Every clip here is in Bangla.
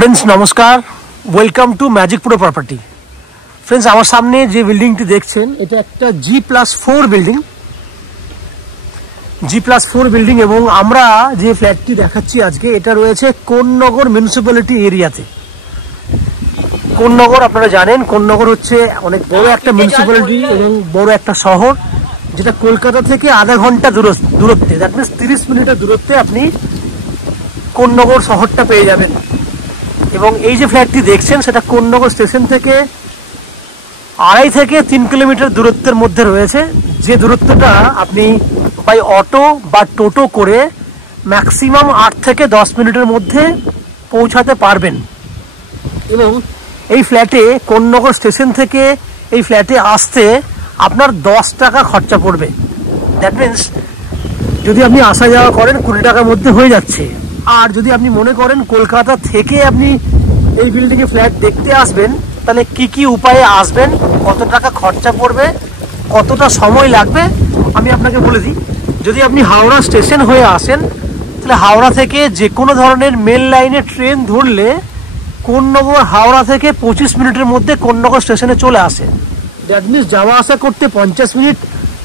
फ्रेंड्स नमस्कार, welcome to magic pro property. Friends আমার সামনে যে বিল্ডিংটি দেখছেন এটা একটা G+4 বিল্ডিং, G+4 বিল্ডিং এবং আমরা যে ফ্ল্যাটটি দেখাচ্ছি আজকে এটা রয়েছে কোন্নগর মিউনিসিপ্যালিটি এরিয়াতে। কোন্নগর আপনারা জানেন, কোন্নগর হচ্ছে অনেক বড় একটা মিউনিসিপ্যালিটি এবং বড় একটা শহর, যেটা কলকাতা থেকে আধা ঘন্টা দূরত্বে, দ্যাট মিনস 30 মিনিটের দূরত্বে আপনি কোন্নগর শহরটা পেয়ে যাবেন। এবং এই যে ফ্ল্যাটটি দেখছেন সেটা কোন্নগর স্টেশন থেকে 2.5 থেকে 3 কিলোমিটার দূরত্বের মধ্যে রয়েছে, যে দূরত্বটা আপনি বাই অটো বা টোটো করে ম্যাক্সিমাম 8 থেকে 10 মিনিটের মধ্যে পৌঁছাতে পারবেন। এবং এই ফ্ল্যাটে কোন্নগর স্টেশন থেকে এই ফ্ল্যাটে আসতে আপনার 10 টাকা খরচা পড়বে। দ্যাট মিনস যদি আপনি আসা যাওয়া করেন 20 টাকার মধ্যে হয়ে যাচ্ছে। আর যদি আপনি মনে করেন কলকাতা থেকে আপনি এই বিল্ডিংয়ে ফ্ল্যাট দেখতে আসবেন, তাহলে কি কি উপায়ে আসবেন, কত টাকা খরচা পড়বে, কতটা সময় লাগবে আমি আপনাকে বলে দিই। যদি আপনি হাওড়া স্টেশন হয়ে আসেন তাহলে হাওড়া থেকে যে কোনো ধরনের মেল লাইনে ট্রেন ধরলে কোন্নগর হাওড়া থেকে 25 মিনিটের মধ্যে কোন্নগর স্টেশনে চলে আসে। দ্যাট মিনস যাওয়া আসা করতে 50 মিনিট,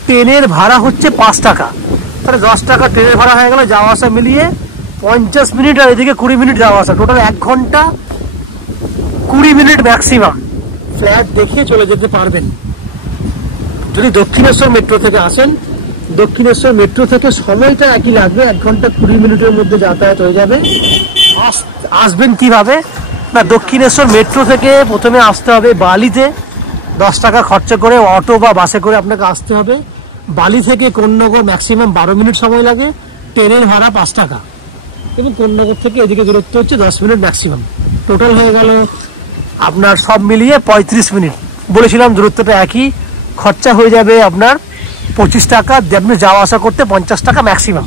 ট্রেনের ভাড়া হচ্ছে 5 টাকা, তাহলে 10 টাকা ট্রেনের ভাড়া হয়ে গেল, যাওয়া আসা মিলিয়ে 50 মিনিট আর এদিকে 20 মিনিট যাওয়া আসা, টোটাল 1 ঘন্টা 20 মিনিট ম্যাক্সিমাম ফ্ল্যাট দেখে চলে যেতে পারবেন। যদি দক্ষিণেশ্বর মেট্রো থেকে আসেন, দক্ষিণেশ্বর মেট্রো থেকে সময়টা একই লাগবে, 1 ঘন্টা 20 মিনিটের মধ্যে যাতায়াত হয়ে যাবে। আসবেন কিভাবে না, দক্ষিণেশ্বর মেট্রো থেকে প্রথমে আসতে হবে বালিতে, 10 টাকা খরচা করে অটো বা বাসে করে আপনাকে আসতে হবে। বালি থেকে কোন্নগর ম্যাক্সিমাম 12 মিনিট সময় লাগে, ট্রেনের ভাড়া 5 টাকা, এবং কোন্নগর থেকে এদিকে দূরত্ব হচ্ছে 10 মিনিট ম্যাক্সিমাম। টোটাল হয়ে গেল আপনার সব মিলিয়ে 35 মিনিট। বলেছিলাম দূরত্বটা একই, খরচা হয়ে যাবে আপনার 25 টাকা, আপনি যাওয়া আসা করতে 50 টাকা ম্যাক্সিমাম।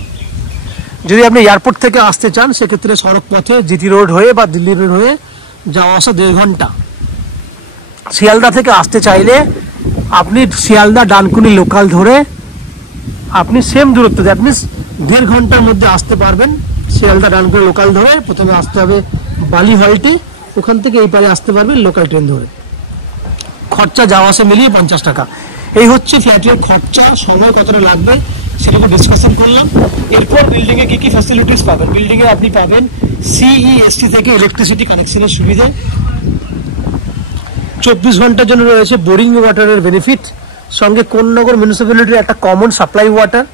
যদি আপনি এয়ারপোর্ট থেকে আসতে চান সেক্ষেত্রে সড়ক পথে জিটি রোড হয়ে বা দিল্লি রোড হয়ে যাওয়া আসা 1.5 ঘন্টা। শিয়ালদা থেকে আসতে চাইলে আপনি শিয়ালদা ডানকুনি লোকাল ধরে আপনি সেম দূরত্ব, দ্যাট মিনস 1.5 ঘন্টার মধ্যে আসতে পারবেন। শিয়ালদা ডানকুনি লোকাল ধরে প্রথমে আসতে হবে বালি হল্টে, ওখান থেকে এই পারে আসতে পারবেন লোকাল ট্রেন ধরে। খরচা যাওয়া আসা মিলিয়ে 50 টাকা। এই হচ্ছে ফ্ল্যাটের খরচা, সময় কতটা লাগবে সেটাকে ডিসকাশন করলাম। এরপর বিল্ডিংয়ে কি কি ফ্যাসিলিটিস পাবেন। বিল্ডিংয়ে আপনি পাবেন CEST থেকে ইলেকট্রিসিটি কানেকশনের সুবিধে, 24 ঘন্টার জন্য রয়েছে বোরিং ওয়াটারের বেনিফিট, সঙ্গে কোন্নগর মিউনিসিপ্যালিটির একটা কমন সাপ্লাই ওয়াটার,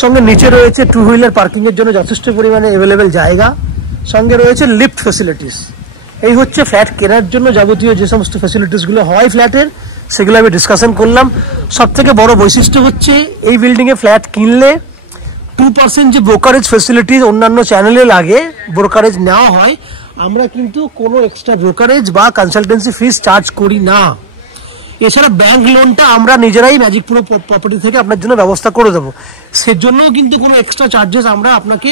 সঙ্গে নিচে রয়েছে 2 হুইলার পার্কিংয়ের জন্য যথেষ্ট পরিমাণে অ্যাভেলেবেল জায়গা, সঙ্গে রয়েছে লিফট ফ্যাসিলিটিস। এই হচ্ছে ফ্ল্যাট কেনার জন্য যাবতীয় যে সমস্ত ফ্যাসিলিটিসগুলো হয় ফ্ল্যাটের, সেগুলো আমি ডিসকাশন করলাম। সব থেকে বড় বৈশিষ্ট্য হচ্ছে এই বিল্ডিংয়ে ফ্ল্যাট কিনলে 2% যে ব্রোকারেজ ফ্যাসিলিটিস অন্যান্য চ্যানেলে লাগে, ব্রোকারেজ নেওয়া হয়, আমরা কিন্তু কোনো এক্সট্রা ব্রোকারেজ বা কনসালটেন্সি ফিস চার্জ করি না। এছাড়া ব্যাংক লোনটা আমরা নিজেরাই ম্যাজিক প্রো প্রপার্টি থেকে আপনার জন্য ব্যবস্থা করে দেবো, সেজন্যও কিন্তু কোনো এক্সট্রা চার্জেস আমরা আপনাকে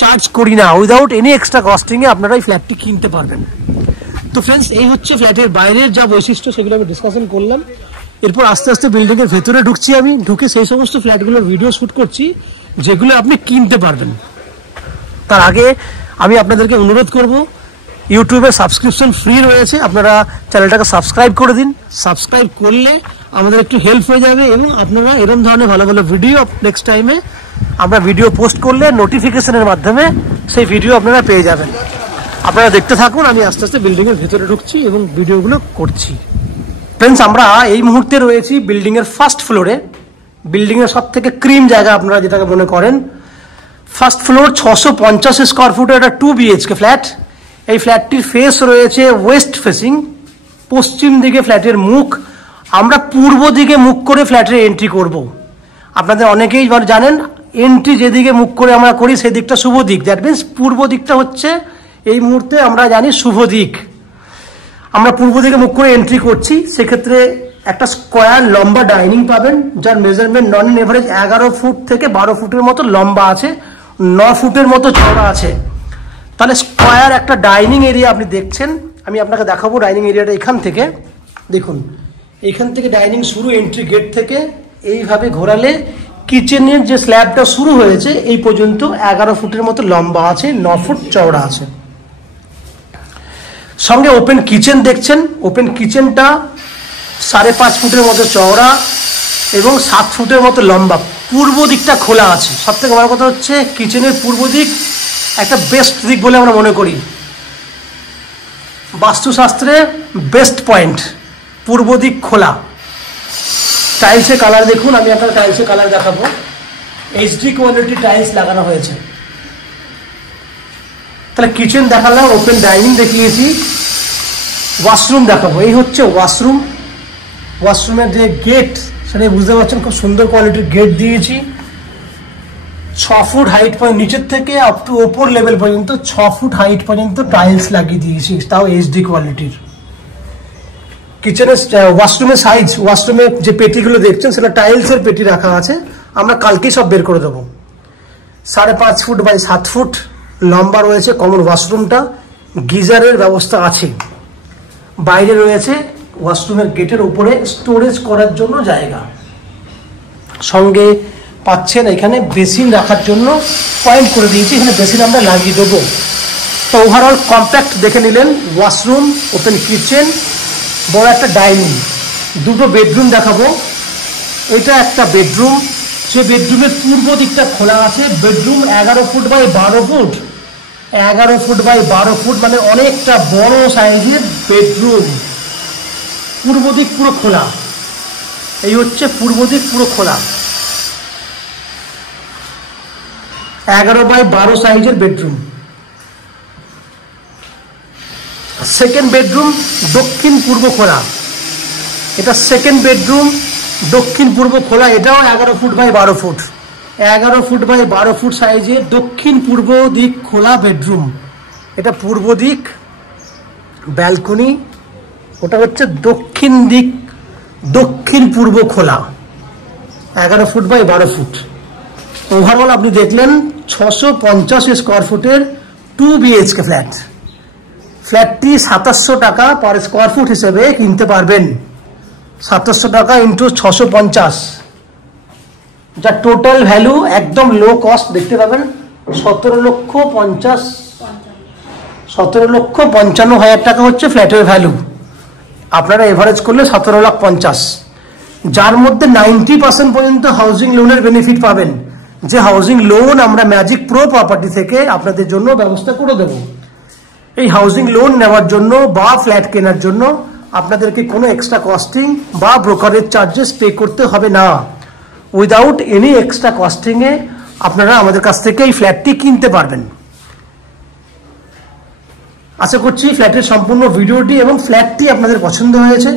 চার্জ করি না। উইদাউট এনি এক্সট্রা কস্টিংয়ে আপনারা এই ফ্ল্যাটটি কিনতে পারবেন। তো ফ্রেন্ডস, এই হচ্ছে ফ্ল্যাটের বাইরের যা বৈশিষ্ট্য সেগুলো আমি ডিসকাশন করলাম। এরপর আস্তে আস্তে বিল্ডিংয়ের ভেতরে ঢুকছি, আমি ঢুকে সেই সমস্ত ফ্ল্যাটগুলোর ভিডিও শ্যুট করছি যেগুলো আপনি কিনতে পারবেন। তার আগে আমি আপনাদেরকে অনুরোধ করব, ইউটিউবে সাবস্ক্রিপশন ফ্রি রয়েছে, আপনারা চ্যানেলটাকে সাবস্ক্রাইব করে দিন। সাবস্ক্রাইব করলে আমাদের একটু হেল্প হয়ে যাবে এবং আপনারা এরকম ধরনের ভালো ভালো ভিডিও নেক্সট টাইমে আমরা ভিডিও পোস্ট করলে নোটিফিকেশনের মাধ্যমে সেই ভিডিও আপনারা পেয়ে যাবেন। আপনারা দেখতে থাকুন, আমি আস্তে আস্তে বিল্ডিংয়ের ভেতরে ঢুকছি এবং ভিডিওগুলো করছি। ফ্রেন্ডস, আমরা এই মুহূর্তে রয়েছি বিল্ডিংয়ের ফার্স্ট ফ্লোরে। বিল্ডিংয়ের সব থেকে ক্রিম জায়গা আপনারা যেটাকে মনে করেন। ফার্স্ট ফ্লোর 650 স্কোয়ার ফুটের একটা 2 BHK ফ্ল্যাট। এই ফ্ল্যাটটির ফেস রয়েছে ওয়েস্ট ফেসিং, পশ্চিম দিকে ফ্ল্যাটের মুখ। আমরা পূর্ব দিকে মুখ করে ফ্ল্যাটের এন্ট্রি করব। আপনাদের অনেকেই জানেন এন্ট্রি যেদিকে মুখ করে আমরা করি সেদিকটা শুভ দিক, দ্যাট মিনস পূর্ব দিকটা হচ্ছে এই মুহূর্তে আমরা জানি শুভ দিক। আমরা পূর্ব দিকে মুখ করে এন্ট্রি করছি, সেক্ষেত্রে একটা স্কোয়ার লম্বা ডাইনিং পাবেন, যার মেজারমেন্ট নন এভারেজ 11 ফুট থেকে 12 ফুটের মতো লম্বা আছে, 9 ফুটের মতো চওড়া আছে। তাহলে স্কোয়ার একটা ডাইনিং এরিয়া আপনি দেখছেন। আমি আপনাকে দেখাবো ডাইনিং এরিয়াটা এখান থেকে। দেখুন, এখান থেকে ডাইনিং শুরু, এন্ট্রি গেট থেকে এইভাবে ঘোরালে কিচেনের যে স্ল্যাবটা শুরু হয়েছে এই পর্যন্ত 11 ফুটের মতো লম্বা আছে, 9 ফুট চওড়া আছে। সঙ্গে ওপেন কিচেন দেখছেন। ওপেন কিচেনটা 5.5 ফুটের মতো চওড়া এবং 7 ফুটের মতো লম্বা। পূর্ব দিকটা খোলা আছে। সব থেকে বড় কথা হচ্ছে কিচেনের পূর্ব দিক একটা বেস্ট দিক বলে আমরা মনে করি। বাস্তুশাস্ত্রে বেস্ট পয়েন্ট, পূর্ব দিক খোলা। টাইলসের কালার দেখুন, আমি আপনার টাইলসের কালার দেখাবো। এইচডি কোয়ালিটি টাইলস লাগানো হয়েছে। তাহলে কিচেন দেখালাম, ওপেন ডাইনিং দেখিয়েছি, ওয়াশরুম দেখাবো। এই হচ্ছে ওয়াশরুম। ওয়াশরুমের যে গেট সেটা বুঝতে পারছেন, খুব সুন্দর কোয়ালিটির গেট দিয়েছি। 6 ফুট হাইট পর্যন্ত, নিচের থেকে আপ টু ওপর লেভেল পর্যন্ত 6 ফুট হাইট পর্যন্ত টাইলস লাগিয়ে দিয়েছি, তাও এইচডি কোয়ালিটির। কিচেনের ওয়াশরুমের সাইজ, ওয়াশরুমের যে পেটিগুলো দেখছেন সেটা টাইলসের পেটি রাখা আছে, আমরা কালকেই সব বের করে দেবো। 5.5 ফুট বাই 7 ফুট লম্বা রয়েছে কমন ওয়াশরুমটা। গিজারের ব্যবস্থা আছে। বাইরে রয়েছে ওয়াশরুমের গেটের উপরে স্টোরেজ করার জন্য জায়গা। সঙ্গে পাচ্ছেন এখানে বেসিন রাখার জন্য পয়েন্ট করে দিয়েছি, এখানে বেসিন আমরা লাগিয়ে দেবো। তো ওভারঅল কম্প্যাক্ট দেখে নিলেন। ওয়াশরুম, ওপেন কিচেন, বড় একটা ডাইনিং, দুটো বেডরুম দেখাবো। এটা একটা বেডরুম, সে বেডরুমের পূর্ব দিকটা খোলা আছে। Bedroom 11 foot by 12 foot, 11 foot by 12 foot, মানে অনেকটা বড় সাইজের বেডরুম। পূর্ব দিক পুরো খোলা। এই হচ্ছে পূর্ব দিক পুরো খোলা, 11 বাই 12 সাইজের বেডরুম। সেকেন্ড বেডরুম দক্ষিণ পূর্ব খোলা। এটা সেকেন্ড বেডরুম, দক্ষিণ পূর্ব খোলা। এটাও 11 foot by 12 foot, 11 foot by 12 foot সাইজের দক্ষিণ পূর্ব দিক খোলা বেডরুম। এটা পূর্ব দিক ব্যালকনি, ওটা হচ্ছে দক্ষিণ দিক, দক্ষিণ পূর্ব খোলা, 11 ফুট বাই 12 ফুট। ওভারঅল আপনি দেখলেন 650 স্কোয়ার ফুটের 2 BHK ফ্ল্যাট। ফ্ল্যাটটি 2700 টাকা পার স্কোয়ার ফুট হিসেবে কিনতে পারবেন। 2700 টাকা ইন্টু 650, যা টোটাল ভ্যালু একদম লো কস্ট দেখতে পাবেন 17,55,000 টাকা হচ্ছে ফ্ল্যাটের ভ্যালু। আপনারা এভারেজ করলে 17,50,000, যার মধ্যে 90% পর্যন্ত হাউজিং লোনের বেনিফিট পাবেন। যে হাউজিং লোন আমরা ম্যাজিক প্রো প্রপার্টি থেকে আপনাদের জন্য ব্যবস্থা করে দেব। এই হাউজিং লোন নেওয়ার জন্য বা ফ্ল্যাট কেনার জন্য আপনাদেরকে কোনো এক্সট্রা কস্টিং বা ব্রোকারেজ চার্জেস পে করতে হবে না। উইদাউট এনি এক্সট্রা কস্টিংয়ে আপনারা আমাদের কাছ থেকে এই ফ্ল্যাটটি কিনতে পারবেন। আশা করছি ফ্ল্যাটের সম্পূর্ণ ভিডিওটি এবং ফ্ল্যাটটি আপনাদের পছন্দ হয়েছে।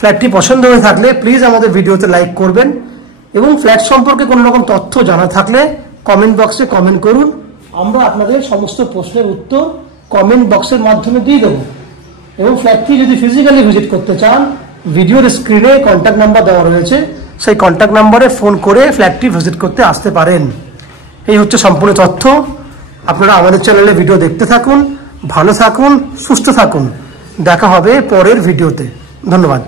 ফ্ল্যাটটি পছন্দ হয়ে থাকলে প্লিজ আমাদের ভিডিওতে লাইক করবেন এবং ফ্ল্যাট সম্পর্কে কোনো রকম তথ্য জানা থাকলে কমেন্ট বক্সে কমেন্ট করুন। আমরা আপনাদের সমস্ত প্রশ্নের উত্তর কমেন্ট বক্সের মাধ্যমে দিয়ে দেবো। এবং ফ্ল্যাটটি যদি ফিজিক্যালি ভিজিট করতে চান, ভিডিওর স্ক্রিনে কন্ট্যাক্ট নাম্বার দেওয়া রয়েছে, সেই কন্ট্যাক্ট নাম্বারে ফোন করে ফ্ল্যাটটি ভিজিট করতে আসতে পারেন। এই হচ্ছে সম্পূর্ণ তথ্য। আপনারা আমাদের চ্যানেলে ভিডিও দেখতে থাকুন, ভালো থাকুন, সুস্থ থাকুন। দেখা হবে পরের ভিডিওতে। ধন্যবাদ।